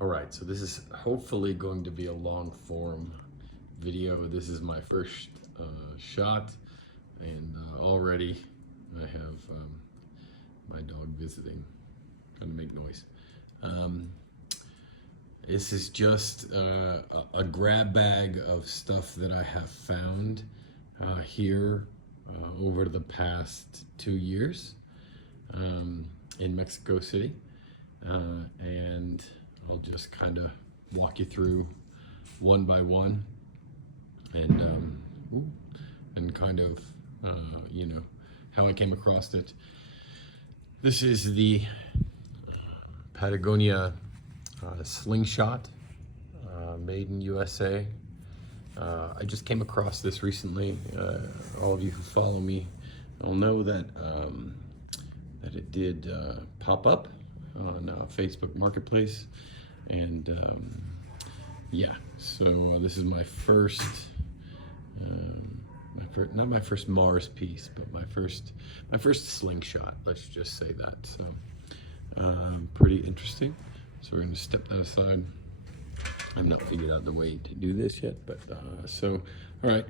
All right, so this is hopefully going to be a long form video. This is my first shot, and already I have my dog visiting, trying to make noise. This is just a grab bag of stuff that I have found here over the past 2 years in Mexico City, and I'll just kind of walk you through one by one, and kind of you know, how I came across it. This is the Patagonia Slingshot, made in USA. I just came across this recently. All of you who follow me will know that that it did pop up on Facebook Marketplace, and yeah. So this is my first, not my first Mars piece, but my first slingshot. Let's just say that. So pretty interesting. So we're going to step that aside. I've not figured out the way to do this yet, but so all right.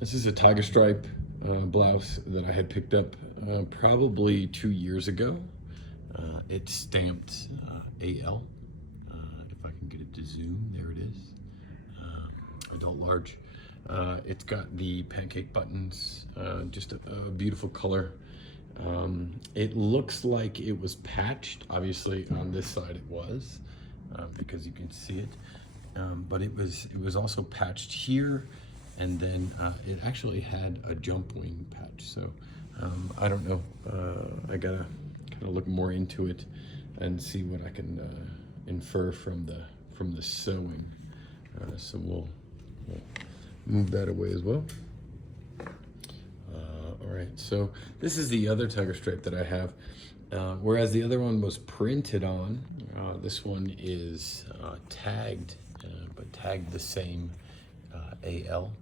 This is a tiger stripe blouse that I had picked up probably 2 years ago. It's stamped AL. If I can get it to zoom, there it is. Adult large. It's got the pancake buttons, just a beautiful color. It looks like it was patched. Obviously on this side it was, because you can see it. But it was also patched here, and then it actually had a jump wing patch. So I don't know. I gotta kind of look more into it and see what I can infer from the sewing. So we'll move that away as well. All right, so this is the other tiger stripe that I have. Whereas the other one was printed on, this one is tagged, but tagged the same AL.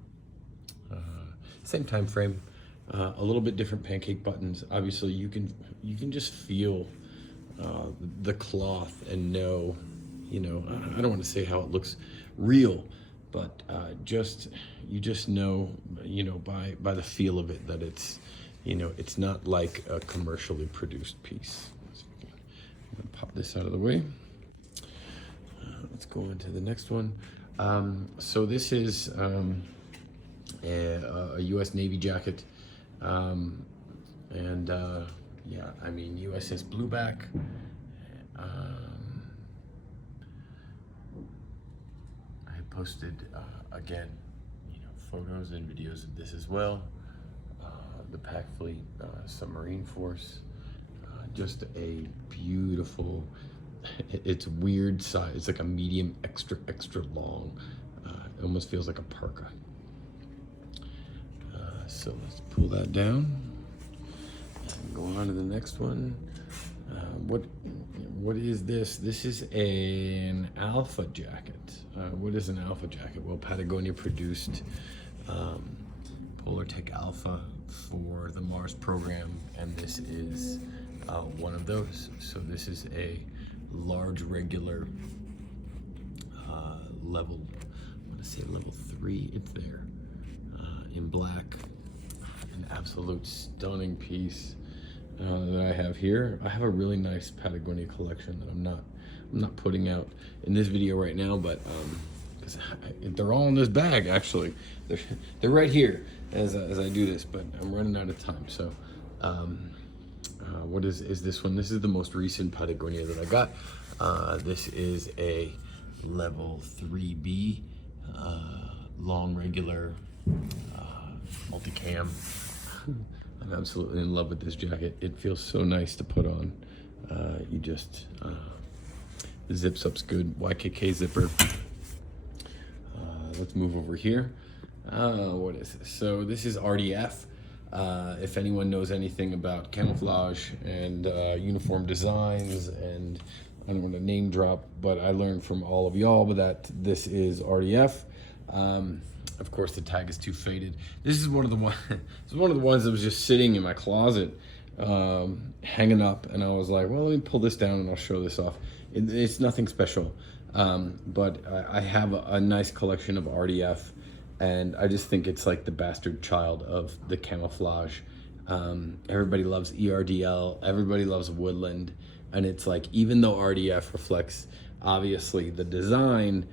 Same time frame, a little bit different pancake buttons. Obviously, you can just feel the cloth and know, you know, I don't want to say how it looks real, but you just know, you know, by the feel of it, that it's, you know, it's not like a commercially produced piece. So I'm gonna pop this out of the way. Let's go into the next one. So this is a U.S. Navy jacket, and yeah, I mean USS Blueback. I posted again, you know, photos and videos of this as well. The Pac Fleet Submarine Force, just a beautiful. It's weird size. It's like a medium, extra long. It almost feels like a parka. So let's pull that down and go on to the next one. What is this? This is an Alpha jacket. What is an Alpha jacket? Well, Patagonia produced Polartec Alpha for the Mars program, and this is one of those. So this is a large regular level, I want to say level 3, it's there, in black. An absolute stunning piece that I have here. I have a really nice Patagonia collection that I'm not putting out in this video right now, but because they're all in this bag. Actually, they're right here as I do this, but I'm running out of time. So what is this one? This is the most recent Patagonia that I got. This is a level 3B long regular multicam. I'm absolutely in love with this jacket. It feels so nice to put on. You just the zips up's good. YKK zipper. Let's move over here. What is this? So this is RDF. If anyone knows anything about camouflage and uniform designs, and I don't want to name drop, but I learned from all of y'all that this is RDF. Of course, the tag is too faded. This is one of the ones. This is one of the ones that was just sitting in my closet hanging up, and I was like, well, let me pull this down and I'll show this off. It's nothing special, but I have a nice collection of RDF, and I just think it's like the bastard child of the camouflage. Everybody loves ERDL, everybody loves Woodland, and it's like, even though RDF reflects obviously the design,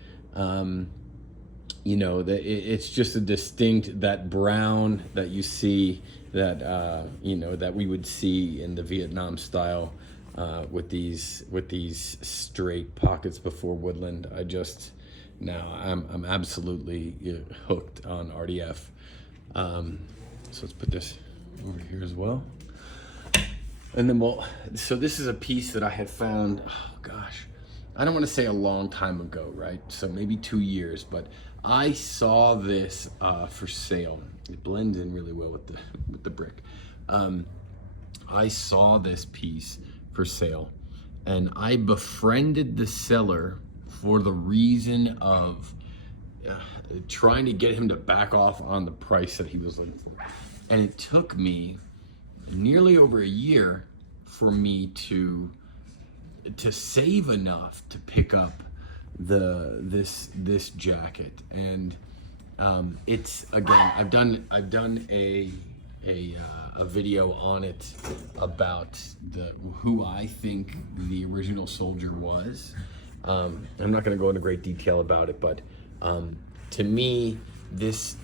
you know, it's just a distinct, that brown that you see, that you know, that we would see in the Vietnam style, with these straight pockets before Woodland. I'm absolutely hooked on RDF. So let's put this over here as well. And then so this is a piece that I had found, oh gosh, I don't want to say a long time ago, right? So maybe 2 years, but I saw this for sale. It blends in really well with the brick. I saw this piece for sale, and I befriended the seller for the reason of trying to get him to back off on the price that he was looking for. And it took me nearly over a year for me to save enough to pick up this jacket. And it's, again, I've done a video on it about who I think the original soldier was. I'm not going to go into great detail about it, but to me, this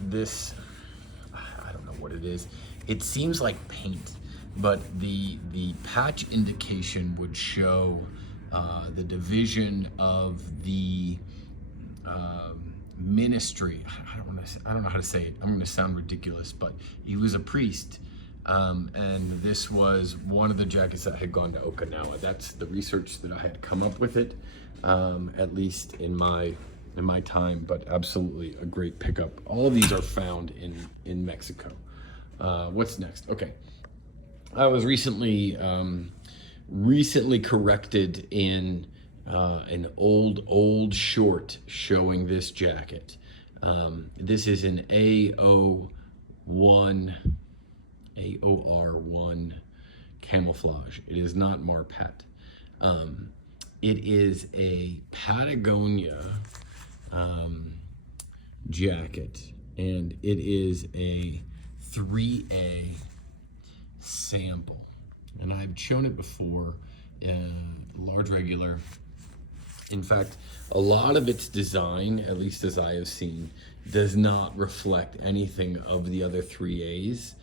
I don't know what it is. It seems like paint, but the patch indication would show the division of the ministry. I don't know how to say it. I'm going to sound ridiculous, but he was a priest, and this was one of the jackets that had gone to Okinawa. That's the research that I had come up with it, at least in my time. But absolutely a great pickup. All of these are found in Mexico. What's next? Okay, I was recently corrected in an old short showing this jacket. This is an AOR1 camouflage. It is not Marpat. It is a Patagonia jacket, and it is a 3A sample. And I've shown it before, large regular. In fact, a lot of its design, at least as I have seen, does not reflect anything of the other 3As,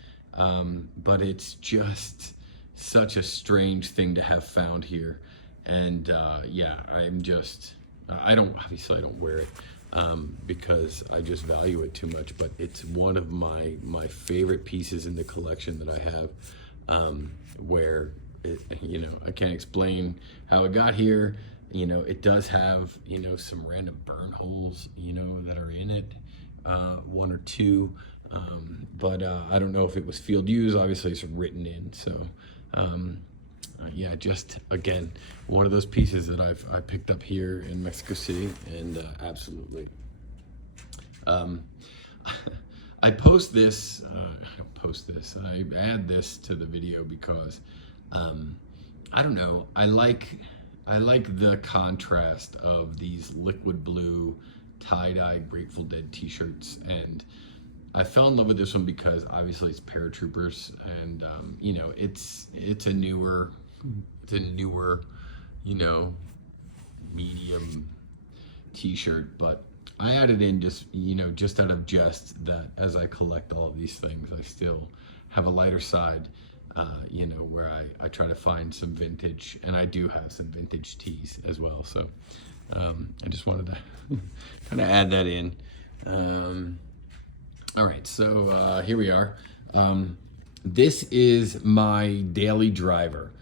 but it's just such a strange thing to have found here. And yeah, I don't wear it because I just value it too much, but it's one of my favorite pieces in the collection that I have, where you know, I can't explain how it got here. You know, it does have, you know, some random burn holes, you know, that are in it, one or two, but I don't know if it was field use. Obviously it's written in, so yeah, just again, one of those pieces that I picked up here in Mexico City, and absolutely. I post this, I add this to the video because I don't know, I like the contrast of these liquid blue tie-dye Grateful Dead t-shirts, and I fell in love with this one because obviously it's paratroopers, and you know, it's a newer, you know, medium t-shirt, but I added in just, you know, just out of jest that as I collect all of these things, I still have a lighter side, you know, where I try to find some vintage, and I do have some vintage tees as well. So I just wanted to kind of add that in. All right, so here we are. This is my daily driver.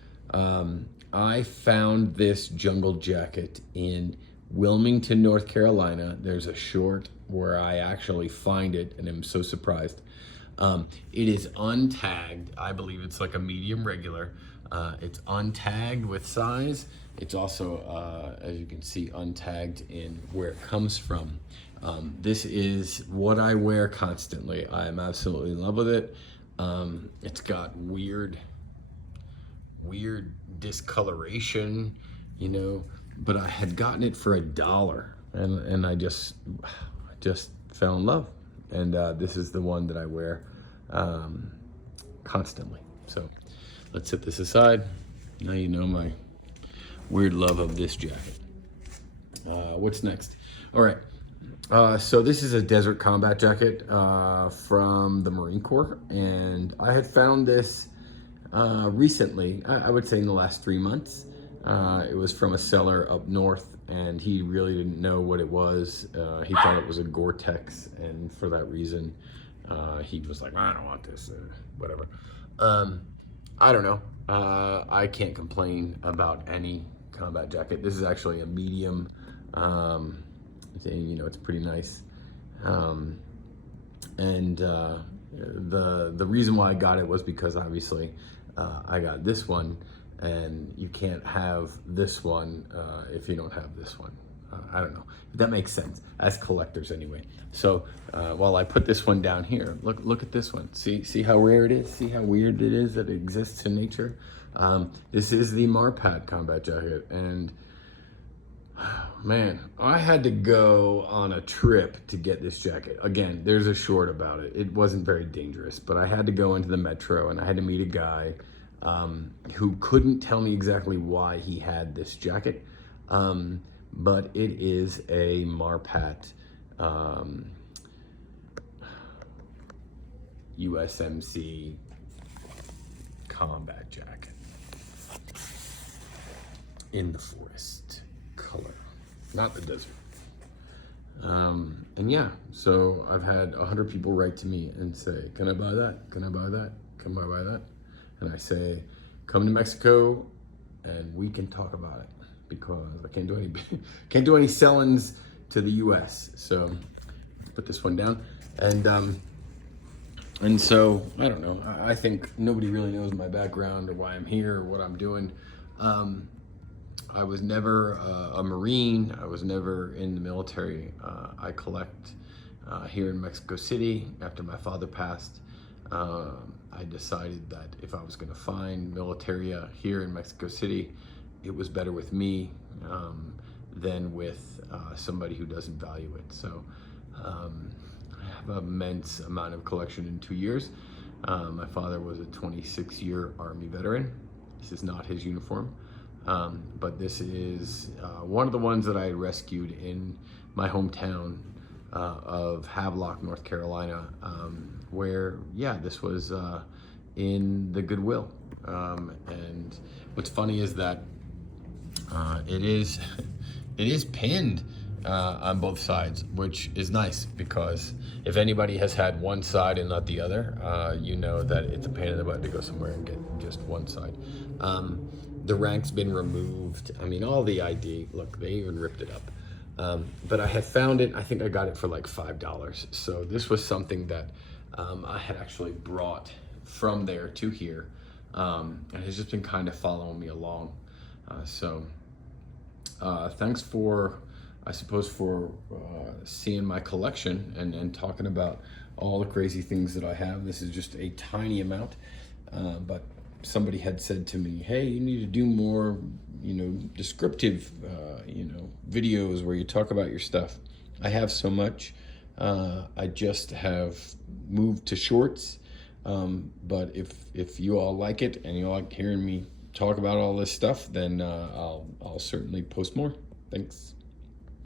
I found this jungle jacket in Wilmington, North Carolina. There's a short where I actually find it, and I'm so surprised. It is untagged. I believe it's like a medium regular. It's untagged with size. It's also, as you can see, untagged in where it comes from. This is what I wear constantly. I am absolutely in love with it. It's got weird weird discoloration, you know, but I had gotten it for $1, and I just fell in love. And this is the one that I wear constantly. So let's set this aside. Now you know my weird love of this jacket. What's next? All right. So this is a desert combat jacket from the Marine Corps, and I had found this recently, I would say in the last 3 months. It was from a seller up north, and he really didn't know what it was. He thought it was a Gore-Tex, and for that reason, he was like, I don't want this, whatever. I don't know. I can't complain about any combat jacket. This is actually a medium. You know, it's pretty nice. The reason why I got it was because obviously I got this one, and you can't have this one if you don't have this one. I don't know if that makes sense, as collectors anyway. So while I put this one down here, look at this one. See how rare it is? See how weird it is that it exists in nature? This is the Marpat combat jacket, and man, I had to go on a trip to get this jacket. Again, there's a short about it. It wasn't very dangerous, but I had to go into the metro, and I had to meet a guy who couldn't tell me exactly why he had this jacket. But it is a Marpat USMC combat jacket in the forest color, not the desert. And yeah, so I've had 100 people write to me and say, can I buy that? Can I buy that? Can I buy that? And I say, come to Mexico and we can talk about it, because I can't do any sellings to the US. So put this one down. And so, I don't know, I think nobody really knows my background or why I'm here or what I'm doing. I was never a Marine. I was never in the military. I collect here in Mexico City. After my father passed, I decided that if I was gonna find militaria here in Mexico City, it was better with me than with somebody who doesn't value it. So I have an immense amount of collection in 2 years. My father was a 26-year Army veteran. This is not his uniform, but this is one of the ones that I had rescued in my hometown of Havelock, North Carolina, where, yeah, this was in the Goodwill. And what's funny is that it is pinned on both sides, which is nice, because if anybody has had one side and not the other, you know that it's a pain in the butt to go somewhere and get just one side. The rank's been removed. I mean, all the ID, look, they even ripped it up. But I had found it, I think I got it for like $5. So this was something that I had actually brought from there to here, and has just been kind of following me along. Thanks for, I suppose, for seeing my collection and talking about all the crazy things that I have. This is just a tiny amount, but somebody had said to me, hey, you need to do more, you know, descriptive, you know, videos where you talk about your stuff. I have so much. I just have moved to shorts, but if you all like it and you like hearing me talk about all this stuff, then I'll certainly post more. Thanks.